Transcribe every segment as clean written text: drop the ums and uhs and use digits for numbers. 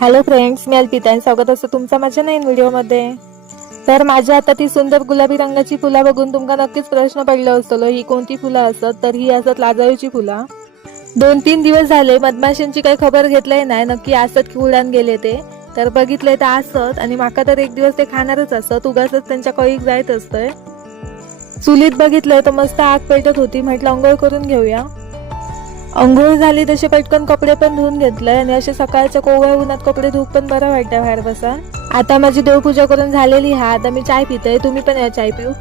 Hello friends, मी अल्पिता आणि स्वागत असतं तुमचं माझ्या नवीन व्हिडिओमध्ये। तर माझ्या आता ती सुंदर गुलाबी रंगाची फुलं बघून तुमका नक्कीच प्रश्न पडला असतो ही कोणती फुलं असत। तर ही असत लाजाळूची फुलं। 2-3 दिवस झाले मधमाशांची काही खबर घेतली नाही, नक्की असत की उडान गेले ते। तर बघितले तर असत आणि माका तर एक दिवस ते खाणारच असत, उगाचच त्यांच्या कळीक जायत असतंय। चुलीत बघितलं तर मस्त आग पेटत होती, म्हटलं अंघोळ करून घेऊया। अंघोळ झाली तसे पटकन कपडे पण धुवून घेतले आणि असे सकाळच्या कोवळ्या उन्हात कपडे धुवून पण बरं वाटतं बाहेर बसून। आता माझी देवपूजा करून झालेली हा, आता मी चाय पिते, तुम्ही पण या चाय पिऊ।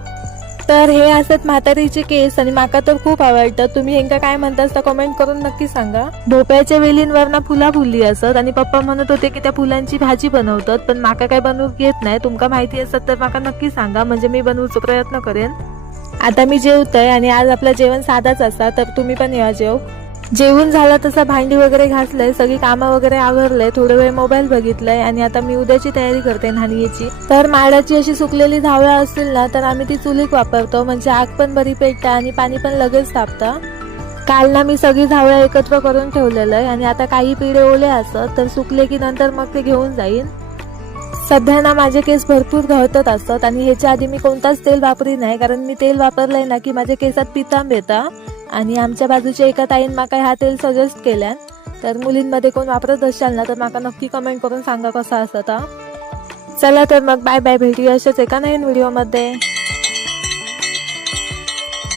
तर हे असत म्हातारीचे केस आणि माका तर खूप आवडतात। तुम्ही हेंका काय म्हणतास तर कमेंट करून नक्की सांगा। भोपळ्याच्या वेलींवरना फुला फुलली असत आणि पप्पा म्हणत होते की त्या फुलांची भाजी बनवतात, पण माका काय बनवूक येत नाही। तुमका माहिती असत तर माका नक्की सांगा, म्हणजे मी बनवूचा प्रयत्न करेन। आता मी जेवतय आणि आज आपलं जेवण साधाच असा, तर तुम्ही पण या जेव। जेवून झालं तसं भांडी वगैरे घासलंय, सगळी कामं वगैरे आवरलंय, थोडे वेळ मोबाईल बघितलाय आणि आता मी उद्याची तयारी करते न्हाणीची। तर माडाची अशी सुकलेली धावळा असतील ना तर आम्ही ती चुलीत वापरतो, म्हणजे आग पण बरी पेटता आणि पाणी पण लगेच तापतं। काल ना मी सगळी धावळा एकत्र करून ठेवलेलं आहे आणि आता काही पिढे ओले असत, तर सुकले की नंतर मग ते घेऊन जाईन। सध्या ना माझे केस भरपूर गळतत असतात आणि ह्याच्या आधी मी कोणताच तेल वापरी नाही, कारण मी तेल वापरलंय ना की माझ्या केसात पितांब येतं। आणि आमच्या बाजूच्या एका ताईन माका हा तेल सजेस्ट केल्यान, तर मुलींमध्ये कोण वापरत असाल ना तर माका नक्की कमेंट करून सांगा कसा असता। चला तर मग बाय बाय, भेटूया अशाच एका नवीन व्हिडिओमध्ये।